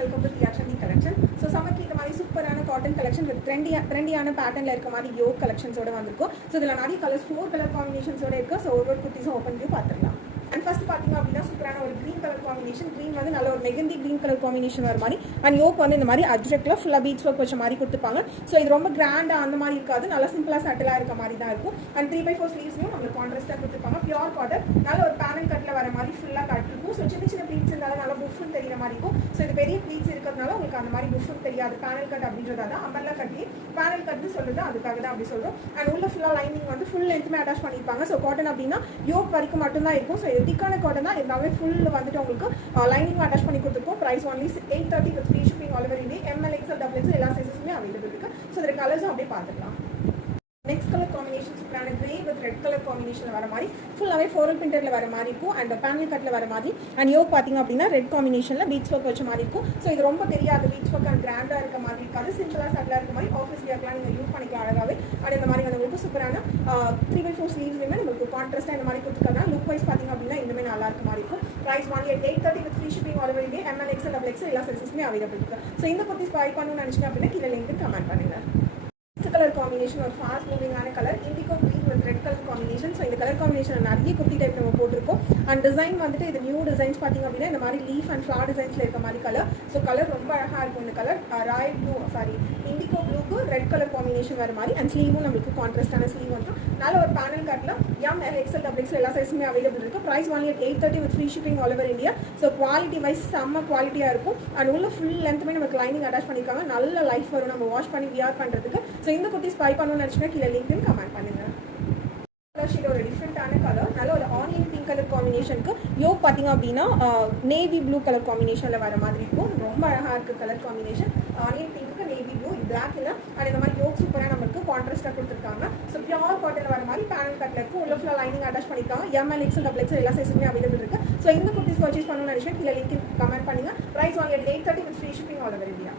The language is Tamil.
Welcome to Thiyashanthi collection. So சம்மருக்கு இந்த மாதிரி சூப்பரான காட்டன் கலெக்ஷன் வித் ட்ரெண்டியான பேட்டர்னில் இருக்க மாதிரி யோக் கலெக்ஷன்ஸோட வந்திருக்கும். ஸோ இதில் நிறைய கலர்ஸ் 4 கலர் காம்பினேஷன்ஸோட இருக்குது. ஸோ ஒவ்வொரு குர்த்திஸும் ஓப்பன் பண்ணி பார்த்துக்கலாம். அண்ட் ஃபர்ஸ்ட் பார்த்தீங்க அப்படின்னா சூப்பரான ஒரு க்ரீன் கலர் காம்பினேஷன். க்ரீன் வந்து நல்ல ஒரு மெகந்தி க்ரீன் கலர் காம்பினேஷன் வர மாதிரி அண்ட் யோக் வந்து இந்த மாதிரி அஜ்ரக்ல ஃபுல்லாக பீச் ஒர்க் வச்ச மாதிரி கொடுத்துப்பாங்க. ஸோ இது ரொம்ப கிராண்டாக அந்த மாதிரி இருக்காது, நல்லா சிம்பிளாக சட்டிலாக இருக்க மாதிரி தான் இருக்கும். அண்ட் 3/4 ஸ்லீவ்ஸ்லையும் நம்மளுக்கு கான்ட்ராஸ்ட்டாக கொடுத்துருப்பாங்க. பியூர் காட்டன், நல்ல ஒரு பேனல் கட்டில் வர மாதிரி ஃபுல்லாக கட் இருக்கும். ஸோ சின்ன சின்ன ப்ளீட்ஸ் இருந்தாலும் நல்லா புஃப்னு தெரியுற மாதிரி இருக்கும். ஸோ இது பெரிய ப்ளீட்ஸ் இருக்கிறதுனால உங்களுக்கு அந்த மாதிரி புஃப்னு தெரியாது. பேனல் கட் அப்படின்றதா தான் அம்பர்லா கட்டி பேனல் கட்னு சொல்றது, அதுக்காக தான் அப்படி சொல்கிறோம். அண்ட் உள்ள ஃபுல்லாக லைனிங் வந்து ஃபுல் லென்த்துமே அட்டாச் பண்ணியிருப்பாங்க. ஸோ காட்டன் அப்படின்னா யோக் வரைக்கும் மட்டும்தான் இருக்கும். ஸோ இது திக்கான காட்டன் தான் இருந்தாலும் ஃபுல் வந்துட்டு உங்களுக்கு லைனிங் அட்டாச் பண்ணி கொடுத்துருக்கோம். Price only 830 with free shipping all over India. ML XL XXL எல்லா சைஸஸுமே அவைலபிள் இருக்குது. ஸோ இதில் கலர்ஸும் அப்படியே பார்த்துக்கலாம். நெக்ஸ்ட் கலர் காம்பினேஷன் சூப்பரான grey with red colour combination வர மாதிரி ஃபுல்லாகவே ஃப்ளோரல் பிரிண்டரில் வர மாதிரி இருக்கும். அண்ட் பேனல் கட்டில் வர மாதிரி அண்ட் யோக் பார்த்தீங்க அப்படின்னா ரெட் காம்பினேஷனில் பீச் ஒர்க் வச்ச மாதிரி இருக்கும். ஸோ இது ரொம்ப தெரியாது, பீச் ஒர்க் அண்ட் கிராண்டாக இருக்க மாதிரி இருக்காது, சிம்பிளாக சட்டிலாக இருக்க மாதிரி ஆஃபீஸ் வியர்க்கெலாம் நீங்கள் யூஸ் பண்ணிக்கலாம் அழகாகவே. அண்ட் இந்த மாதிரி வந்து உங்களுக்கு சூப்பரான 3/4 ஸ்லீவ்ஸ்லையுமே நம்மளுக்கு கான்ட்ராஸ்ட்டாக இந்த மாதிரி கொடுத்துருக்காங்க. லுக் வைஸ் பார்த்தீங்க அப்படின்னா இன்னுமே நல்லா இருக்க மாதிரி இருக்கும். Price only 830 with free shipping all over India. ML XL XXL எல்லா சைஸஸுமே அவைலபிள் இருக்குது. ஸோ இந்த குர்த்திஸ் பை பண்ணணும்னு நினச்சிங்க அப்படின்னா கீழே லிங்க் கமெண்ட் பண்ணுங்கள். கலர் காம்பினேஷன் ஒரு ஃபாஸ்ட் மூவிங்கான colour indigo green with red colour combination. So இந்த கலர் காம்பினேஷன் நிறைய குர்த்தி டைப் நம்ம போட்டிருக்கோம். அண்ட் டிசைன் வந்துட்டு இது நியூ டிசைன்ஸ் பார்த்தீங்க அப்படின்னா இந்த மாதிரி லீஃப் அண்ட் ஃப்ளார் டிசைன்ஸில் இருக்க மாதிரி கலர். ஸோ கலர் ரொம்ப அழகாக இருக்கும். இந்த கலர் ராயல் ப்ளூ இண்டிகோ ப்ளூக்கு ரெட் கலர் காம்பினேஷன் வர மாதிரி அண்ட் ஸ்லீவும் நம்மளுக்கு கான்ட்ராஸ்டான ஸ்லீவ் வந்துடும். நல்ல ஒரு பேனல் கட்டில் ML XL XXL எல்லா சைஸுமே அவைலபிள் இருக்குது. Price only 830 with free shipping all over India. So quality wise செம்ம குவாலிட்டியாக இருக்கும். அண்ட் உள்ள ஃபுல் லென்த்துமே நமக்கு லைனிங் அட்டாச் பண்ணியிருக்காங்க. நல்ல லைஃப் வரும் நம்ம வாஷ் பண்ணி வியர் பண்ணுறதுக்கு. ஸோ இந்த குர்த்திஸ் பை பண்ணணும்னு நினச்சினா கீழே லிங்க் கமெண்ட் பண்ணுங்கள். ஒரு டிஃப்ரெண்டான கலர், நல்ல ஒரு ஆனியன் பிங்க் கலர் காம்பினேஷனுக்கு யோக் பார்த்தீங்க அப்படின்னா நேவி ப்ளூ கலர் காம்பினேஷனில் வர மாதிரி இருக்கும். ரொம்ப அழகாக இருக்குது colour combination. Onion pink navy blue, black இல்லை. அண்ட் இந்த மாதிரி யோக் சூப்பராக நமக்கு கான்ட்ராஸ்ட்டாக கொடுத்துருக்காங்க. ஸோ பியூர் காட்டனில் வர மாதிரி பேனல் கட்டில் இருக்கும். உள்ள ஃபுல்லாக லைனிங் அட்டாச் பண்ணியிருக்காங்க. ML XL XXL எல்லா சைஸுமே அவைலபிள் இருக்குது. ஸோ இந்த குர்த்திஸ் பர்ச்சேஸ் பண்ணணும்னு நினச்சினா கீழே லிங்க் கமெண்ட் பண்ணுங்கள். Price only 830 with free shipping all over India.